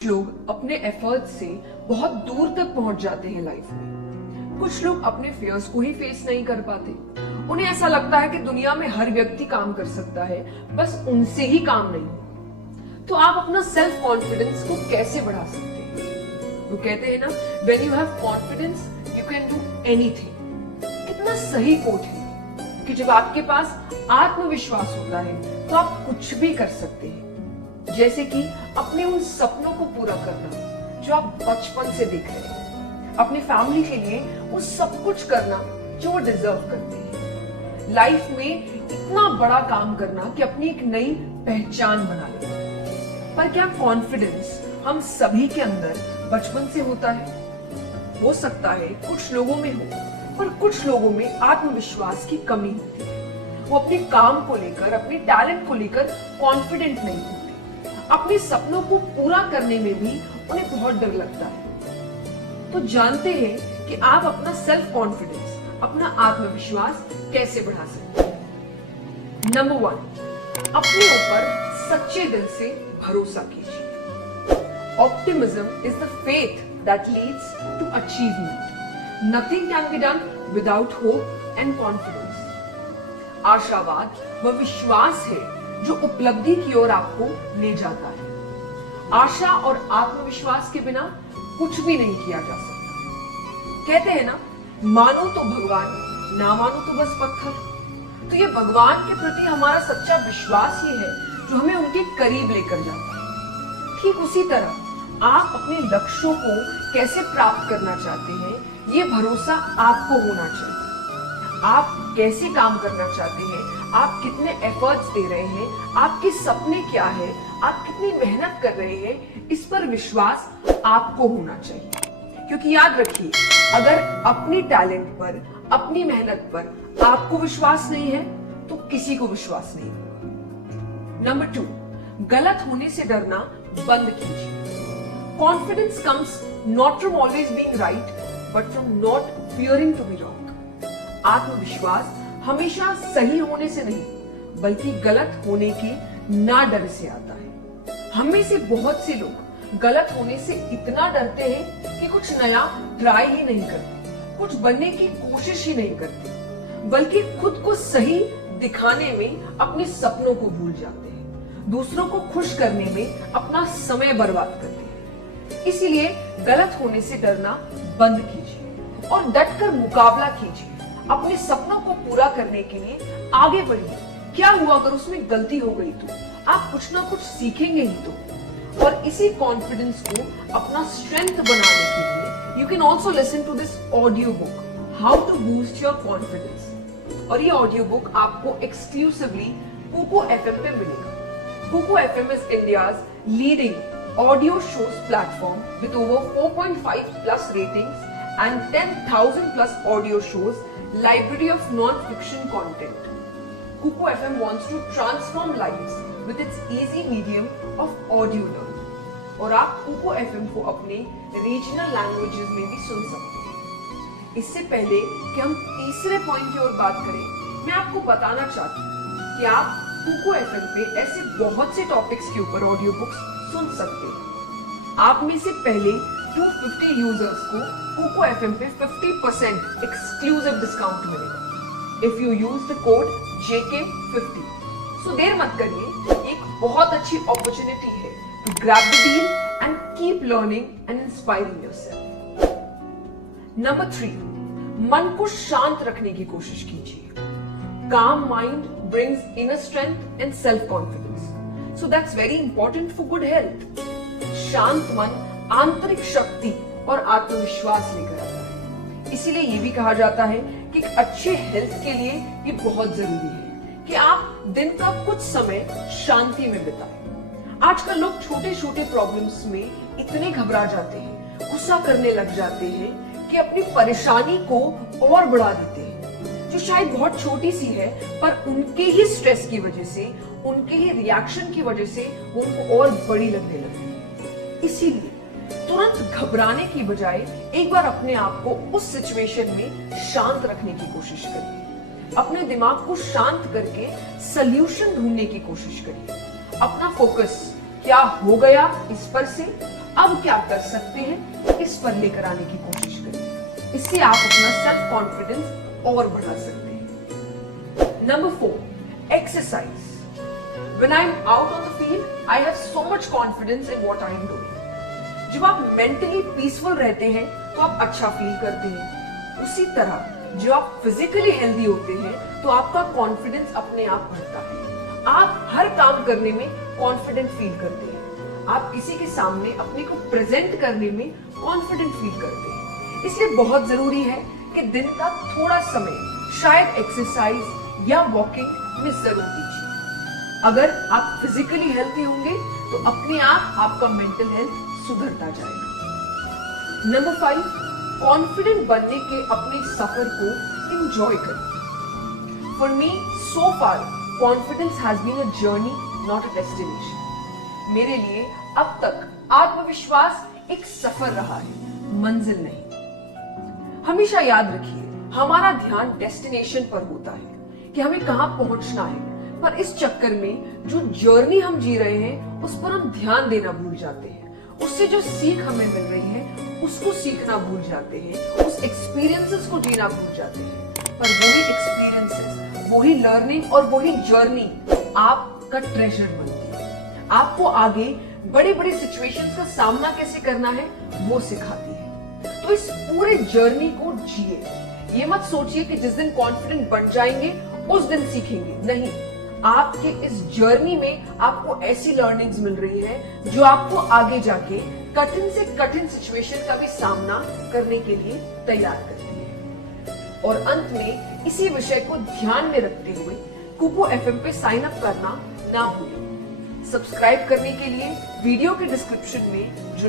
लोग अपने एफर्ट से बहुत दूर तक पहुंच जाते हैं लाइफ में। कुछ लोग अपने फियर्स को ही फेस नहीं कर पाते। उन्हें ऐसा लगता है कि दुनिया में हर व्यक्ति काम कर सकता है, बस उनसे ही काम नहीं। तो आप अपना सेल्फ कॉन्फिडेंस को कैसे बढ़ा सकते हैं? वो कहते हैं ना, when you have confidence you can do anything. कितना सही कोट है कि जब आपके पास आत्मविश्वास होता है तो आप कुछ भी कर सकते हैं। जैसे कि अपने उन सपनों को पूरा करना जो आप बचपन से देख रहे हैं, अपनी फैमिली के लिए वो सब कुछ करना जो वो डिजर्व करते हैं, लाइफ में इतना बड़ा काम करना कि अपनी एक नई पहचान बना लेना। पर क्या कॉन्फिडेंस हम सभी के अंदर बचपन से होता है? हो सकता है कुछ लोगों में हो, पर कुछ लोगों में आत्मविश्वास की कमी होती है। वो अपने काम को लेकर, अपने टैलेंट को लेकर कॉन्फिडेंट नहीं होते। अपने सपनों को पूरा करने में भी उन्हें बहुत डर लगता है। तो जानते हैं कि आप अपना सेल्फ कॉन्फिडेंस, अपना आत्मविश्वास कैसे बढ़ा सकते हैं। नंबर 1, अपने ऊपर सच्चे दिल से भरोसा कीजिए। Optimism is the faith that leads to achievement. Nothing can be done without hope and confidence. आशावाद वह विश्वास है जो उपलब्धि की ओर आपको ले जाता है। आशा और आत्मविश्वास के बिना कुछ भी नहीं किया जा सकता। कहते हैं ना, मानो तो भगवान, ना मानो तो बस पत्थर। तो ये भगवान के प्रति हमारा सच्चा विश्वास ही है जो हमें उनके करीब लेकर जाता है। ठीक उसी तरह आप अपने लक्ष्यों को कैसे प्राप्त करना चाहते हैं, ये भरोसा आपको होना चाहिए। आप कैसे काम करना चाहते हैं, आप कितने एफर्ट्स दे रहे हैं, आपके सपने क्या है, आप कितनी मेहनत कर रहे हैं, इस पर विश्वास आपको होना चाहिए। क्योंकि याद रखिए, अगर अपने टैलेंट पर, अपनी मेहनत पर आपको विश्वास नहीं है तो किसी को विश्वास नहीं है। नंबर 2, गलत होने से डरना बंद कीजिए। Confidence comes not from always being right but from not fearing to be wrong. आत्मविश्वास हमेशा सही होने से नहीं बल्कि गलत होने के ना डर से आता है। हम में से बहुत से लोग गलत होने से इतना डरते हैं कि कुछ नया ट्राई ही नहीं करते, कुछ बनने की कोशिश ही नहीं करते, बल्कि खुद को सही दिखाने में अपने सपनों को भूल जाते हैं, दूसरों को खुश करने में अपना समय बर्बाद करते हैं। इसीलिए गलत होने से डरना बंद कीजिए और डटकर मुकाबला कीजिए। अपने सपनों को पूरा करने के लिए आगे बढ़िए। क्या हुआ अगर उसमें गलती हो गई तो? आप कुछ ना कुछ सीखेंगे ही तो। और इसी कॉन्फिडेंस को अपना स्ट्रेंथ बनाने के लिए you can also listen to this audio book, how to boost your confidence. और ये ऑडियो बुक आपको एक्सक्लूसिवली कुको एफएम पे मिलेगा। Kuku FM is India's leading audio shows platform with over 4.5 plus ratings and 10,000 plus audio shows, library of non-fiction content. Kuku FM wants to transform lives with its easy medium of audio learning. और आप Kuku FM को अपने regional languages में भी सुन सकते हैं। इससे पहले कि हम तीसरे पॉइंट की ओर बात करें, मैं आपको बताना चाहती हूँ कि आप Kuku FM पे ऐसे बहुत से टॉपिक्स के ऊपर ऑडियो बुक्स सुन सकते हैं। आप में से पहले 250 यूजर्स को Kuku FM पे 50% एक्सक्लूसिव डिस्काउंट मिलेगा if you use the code JK50। So देर मत करिए, एक बहुत अच्छी अपॉर्चुनिटी है to grab the deal and keep learning and inspiring yourself. Number 3, मन को शांत रखने की कोशिश कीजिए। Calm mind brings inner strength and self confidence, so that's very important for good health. शांत मन आंतरिक शक्ति और आत्मविश्वास लेकर आता है। इसीलिए ये भी कहा जाता है कि एक अच्छे हेल्थ के लिए ये बहुत जरूरी है कि आप दिन का कुछ समय शांति में बिताएं। आजकल लोग छोटे छोटे प्रॉब्लम्स में इतने घबरा जाते हैं, गुस्सा करने लग जाते हैं कि अपनी परेशानी को और बढ़ा देते हैं, जो शायद बहुत छोटी सी है, पर उनके ही स्ट्रेस की वजह से, उनके ही रिएक्शन की वजह से उनको और बड़ी लगने लगती है। इसीलिए तुरंत घबराने की बजाय एक बार अपने आप को उस सिचुएशन में शांत रखने की कोशिश करिए। अपने दिमाग को शांत करके सल्यूशन ढूंढने की कोशिश करिए। अपना फोकस क्या हो गया इस पर से अब क्या कर सकते हैं इस पर लेकर आने की कोशिश करिए। इससे आप अपना सेल्फ कॉन्फिडेंस और बढ़ा सकते हैं। Number 4, exercise. When I'm out on the field, I have so much confidence in what I am doing. जब आप मेंटली पीसफुल रहते हैं तो आप अच्छा फील करते हैं। उसी तरह जब आप फिजिकली हेल्दी होते हैं तो आपका कॉन्फिडेंस अपने आप बढ़ता है। आप हर काम करने में कॉन्फिडेंट फील करते हैं। आप किसी के सामने अपने को प्रेजेंट करने में कॉन्फिडेंट फील करते हैं। इसलिए बहुत जरूरी है कि दिन का थोड़ा समय शायद एक्सरसाइज या वॉकिंग में जरूर दीजिए। अगर आप फिजिकली हेल्थी होंगे तो अपने आप आपका मेंटल हेल्थ सुधरता जाएगा। नंबर 5, कॉन्फिडेंट बनने के अपने सफर को एंजॉय करें। For me so far confidence has been a journey, not a destination. मेरे लिए अब तक आत्मविश्वास एक सफर रहा है, मंजिल नहीं। हमेशा याद रखिए, हमारा ध्यान डेस्टिनेशन पर होता है कि हमें कहां पहुंचना है, पर इस चक्कर में जो जर्नी हम जी रहे हैं उस पर हम ध्यान देना भूल जाते हैं। उससे जो सीख हमें मिल रही है उसको सीखना भूल जाते हैं, उस एक्सपीरियंसेस को जीना भूल जाते हैं। पर वही एक्सपीरियंसेस, वही लर्निंग और वही जर्नी आपका ट्रेजर बनती है। आपको आगे बड़ी बड़ी सिचुएशंस का सामना कैसे करना है वो सिखाती है। तो इस पूरे जर्नी को जिए। ये मत सोचिए कि जिस दिन कॉन्फिडेंट बन जाएंगे उस दिन सीखेंगे, नहीं। आपके इस जर्नी में आपको ऐसी लर्निंग्स मिल रही है जो आपको आगे जाके कठिन से कठिन सिचुएशन का भी सामना करने के लिए तैयार करती है। और अंत में इसी विषय को ध्यान में रखते हुए कुपू एफएम पे साइन अप करना ना भूलें। सब्सक्राइब करने के लिए वीडियो के डिस्क्रिप्शन में जो